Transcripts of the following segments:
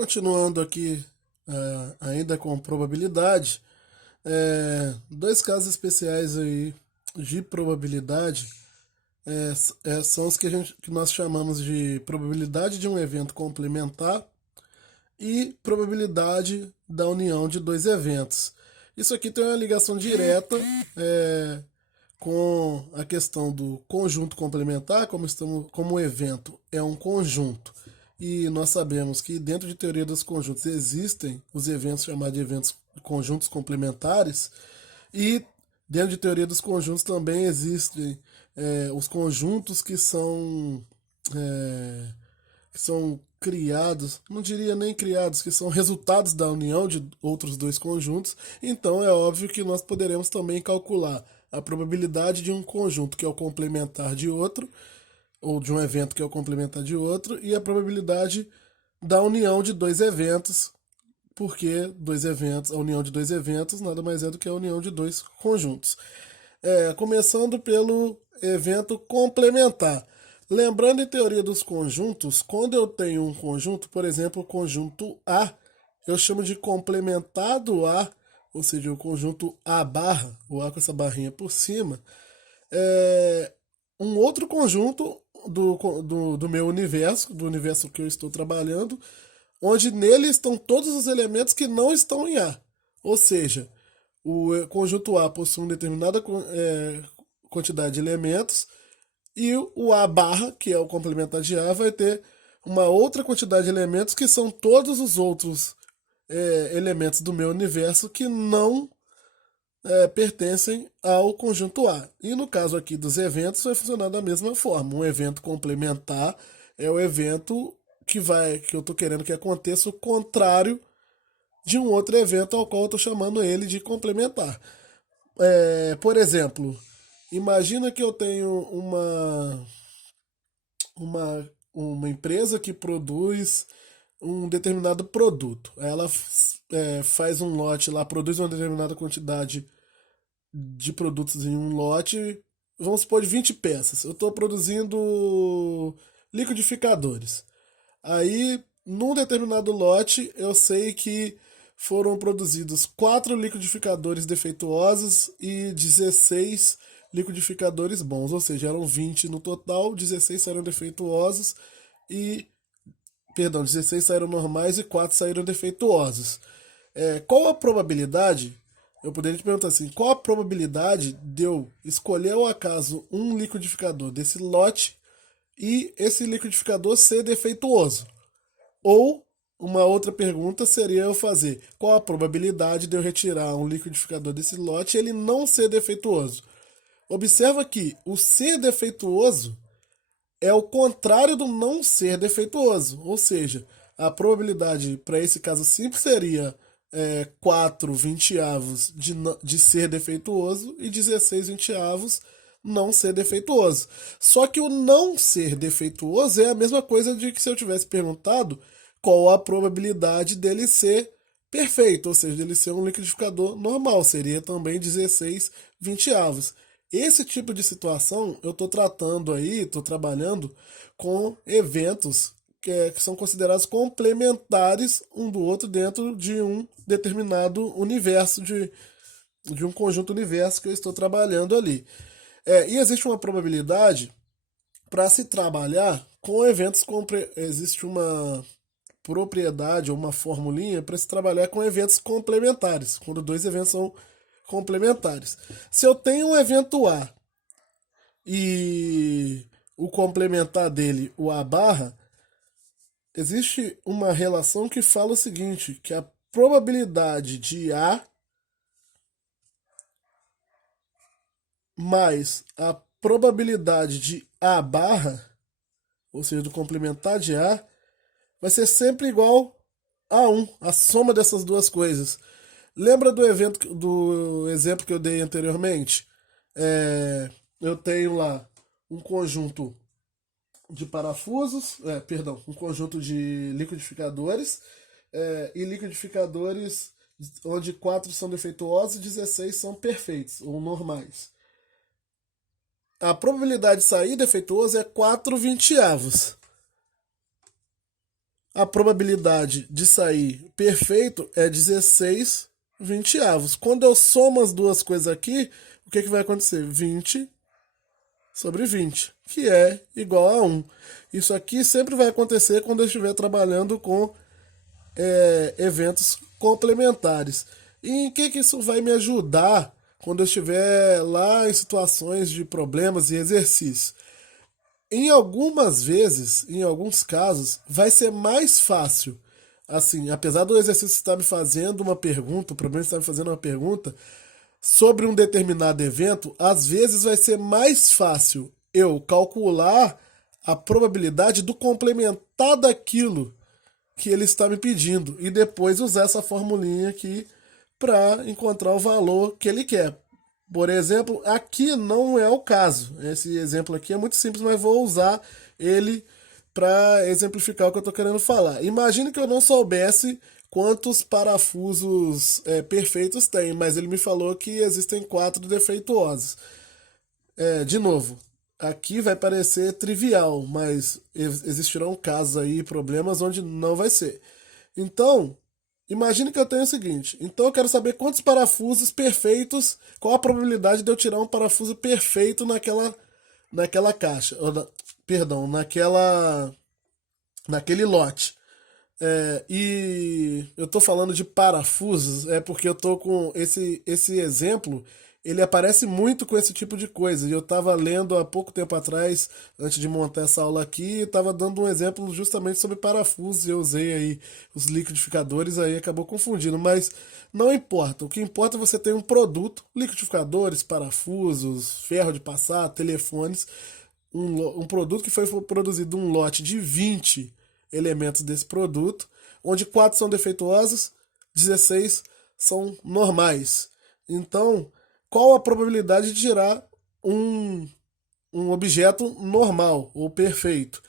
Continuando aqui, ainda com probabilidade, dois casos especiais aí de probabilidade são os que, que nós chamamos de probabilidade de um evento complementar e probabilidade da união de dois eventos. Isso aqui tem uma ligação direta com a questão do conjunto complementar, como o evento é um conjunto. E nós sabemos que dentro de teoria dos conjuntos existem os eventos chamados de eventos conjuntos complementares, e dentro de teoria dos conjuntos também existem os conjuntos que são criados, não diria nem criados, que são resultados da união de outros dois conjuntos. Então é óbvio que nós poderemos também calcular a probabilidade de um conjunto que é o complementar de outro, ou de um evento que é o complementar de outro, e a probabilidade da união de dois eventos, porque dois eventos, a união de dois eventos nada mais é do que a união de dois conjuntos. Começando pelo evento complementar. Lembrando em teoria dos conjuntos, quando eu tenho um conjunto, por exemplo, o conjunto A, eu chamo de complementar do A, ou seja, o conjunto A barra, o A com essa barrinha por cima, é um outro conjunto do meu universo, do universo que eu estou trabalhando, onde nele estão todos os elementos que não estão em A. Ou seja, o conjunto A possui uma determinada quantidade de elementos e o A barra, que é o complementar de A, vai ter uma outra quantidade de elementos que são todos os outros elementos do meu universo que não pertencem ao conjunto A. E no caso aqui dos eventos vai funcionar da mesma forma. Um evento complementar é o evento que eu estou querendo que aconteça o contrário de um outro evento ao qual eu estou chamando ele de complementar. Por exemplo, imagina que eu tenho uma empresa que produz um determinado produto. Ela faz um lote lá, produz uma determinada quantidade de produtos em um lote, vamos supor de 20 peças. Eu estou produzindo liquidificadores. Aí, num determinado lote, eu sei que foram produzidos 4 liquidificadores defeituosos e 16 liquidificadores bons, ou seja, eram 20 no total, 16 saíram defeituosos e, perdão, 16 saíram normais e 4 saíram defeituosos. Qual a probabilidade? Eu poderia te perguntar assim: qual a probabilidade de eu escolher ao acaso um liquidificador desse lote e esse liquidificador ser defeituoso? Ou uma outra pergunta seria eu fazer: qual a probabilidade de eu retirar um liquidificador desse lote e ele não ser defeituoso? Observa que o ser defeituoso é o contrário do não ser defeituoso, ou seja, a probabilidade para esse caso simples seria 4 vinte-avos de ser defeituoso e 16 vinte-avos não ser defeituoso. Só que o não ser defeituoso é a mesma coisa de que se eu tivesse perguntado qual a probabilidade dele ser perfeito, ou seja, dele ser um liquidificador normal, seria também 16 vinte-avos. Esse tipo de situação eu estou tratando aí, estou trabalhando com eventos que são considerados complementares um do outro dentro de um determinado universo, de um conjunto universo que eu estou trabalhando ali. E existe uma probabilidade para se trabalhar com eventos. Existe uma propriedade ou uma formulinha para se trabalhar com eventos complementares, quando dois eventos são complementares. Se eu tenho um evento A e o complementar dele, o A barra, existe uma relação que fala o seguinte, que a probabilidade de A mais a probabilidade de A barra, ou seja, do complementar de A, vai ser sempre igual a 1, a soma dessas duas coisas. Lembra do exemplo que eu dei anteriormente? Eu tenho lá um conjunto de parafusos, perdão, um conjunto de liquidificadores, e liquidificadores onde 4 são defeituosos e 16 são perfeitos ou normais. A probabilidade de sair defeituoso é 4 vinte-avos. a probabilidade de sair perfeito é 16 vinte-avos. Quando eu somo as duas coisas aqui, o que vai acontecer? 20 sobre 20, que é igual a 1. Isso aqui sempre vai acontecer quando eu estiver trabalhando com eventos complementares. E em que isso vai me ajudar quando eu estiver lá em situações de problemas e exercícios? Em algumas vezes, em alguns casos, vai ser mais fácil. Assim, apesar do exercício estar me fazendo uma pergunta, o problema está me fazendo uma pergunta sobre um determinado evento, às vezes vai ser mais fácil eu calcular a probabilidade do complementar daquilo que ele está me pedindo e depois usar essa formulinha aqui para encontrar o valor que ele quer. Por exemplo, aqui não é o caso. Esse exemplo aqui é muito simples, mas vou usar ele para exemplificar o que eu estou querendo falar. Imagine que eu não soubesse quantos parafusos perfeitos tem, mas ele me falou que existem 4 defeituosos. De novo, aqui vai parecer trivial, mas existirão casos aí, problemas onde não vai ser. Então, imagine que eu tenho o seguinte. Então eu quero saber quantos parafusos perfeitos, qual a probabilidade de eu tirar um parafuso perfeito naquela caixa, perdão, naquele lote. E eu tô falando de parafusos, é porque eu tô com esse exemplo, ele aparece muito com esse tipo de coisa. E eu tava lendo há pouco tempo atrás, antes de montar essa aula aqui, tava dando um exemplo justamente sobre parafusos, e eu usei aí os liquidificadores, aí acabou confundindo, mas não importa. O que importa é você ter um produto, liquidificadores, parafusos, ferro de passar, telefones, um produto que foi produzido um lote de 20 elementos desse produto, onde 4 são defeituosos, 16 são normais. Então, qual a probabilidade de tirar um objeto normal ou perfeito?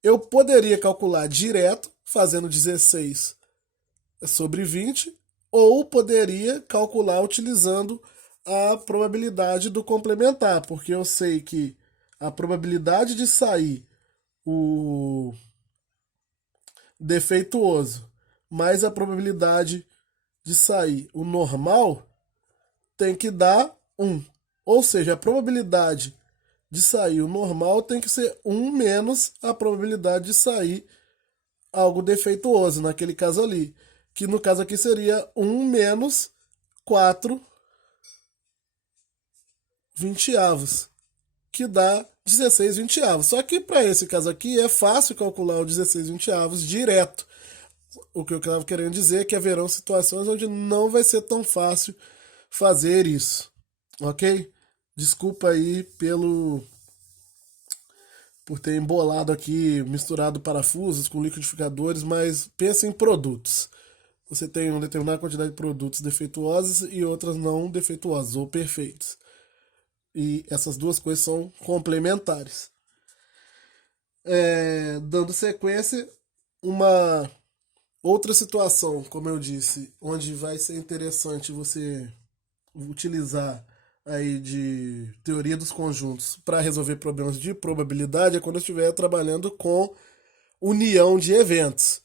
Eu poderia calcular direto, fazendo 16 sobre 20, ou poderia calcular utilizando a probabilidade do complementar, porque eu sei que a probabilidade de sair o defeituoso mais a probabilidade de sair o normal tem que dar 1. Ou seja, a probabilidade de sair o normal tem que ser 1 menos a probabilidade de sair algo defeituoso, naquele caso ali. Que no caso aqui seria 1 menos 4 vinte-avos, que dá 16 vinte-avos. Só que para esse caso aqui é fácil calcular o 16 vinte-avos direto. O que eu estava querendo dizer é que haverão situações onde não vai ser tão fácil fazer isso, ok? Desculpa aí por ter embolado aqui, misturado parafusos com liquidificadores, mas pense em produtos. Você tem uma determinada quantidade de produtos defeituosos e outras não defeituosos ou perfeitos. E essas duas coisas são complementares. Dando sequência, uma outra situação, como eu disse, onde vai ser interessante você utilizar aí de teoria dos conjuntos para resolver problemas de probabilidade é quando eu estiver trabalhando com união de eventos.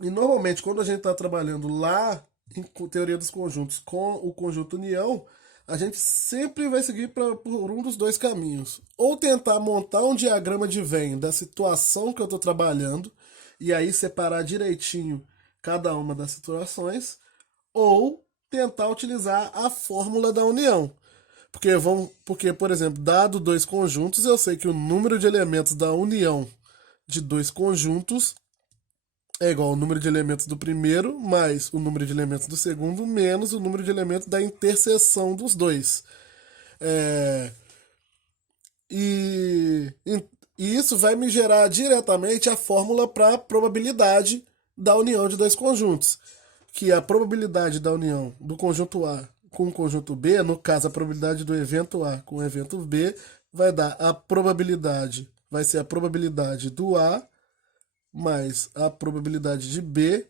E normalmente quando a gente está trabalhando lá em teoria dos conjuntos com o conjunto união, a gente sempre vai seguir por um dos dois caminhos. Ou tentar montar um diagrama de Venn da situação que eu estou trabalhando, e aí separar direitinho cada uma das situações, ou tentar utilizar a fórmula da união. Porque, por exemplo, dado dois conjuntos, eu sei que o número de elementos da união de dois conjuntos é igual ao número de elementos do primeiro mais o número de elementos do segundo menos o número de elementos da interseção dos dois. É, e, e isso vai me gerar diretamente a fórmula para a probabilidade da união de dois conjuntos, que a probabilidade da união do conjunto A com o conjunto B, no caso a probabilidade do evento A com o evento B, vai dar a probabilidade, vai ser a probabilidade do A mais a probabilidade de B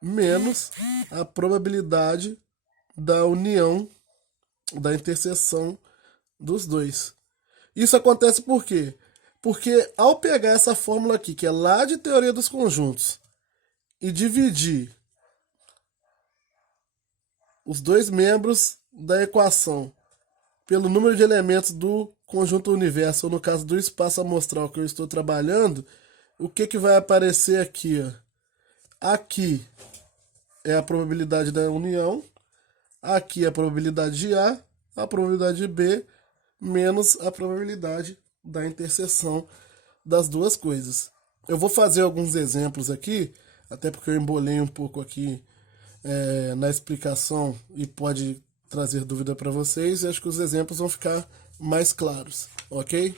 menos a probabilidade da união, da interseção dos dois. Isso acontece por quê? Porque ao pegar essa fórmula aqui, que é lá de teoria dos conjuntos, e dividir os dois membros da equação pelo número de elementos do conjunto universo, ou no caso do espaço amostral que eu estou trabalhando, o que, que vai aparecer aqui? Ó? Aqui é a probabilidade da união, aqui é a probabilidade de a probabilidade de B, menos a probabilidade da interseção das duas coisas. Eu vou fazer alguns exemplos aqui, até porque eu embolei um pouco aqui na explicação e pode trazer dúvida para vocês, e acho que os exemplos vão ficar mais claros, ok?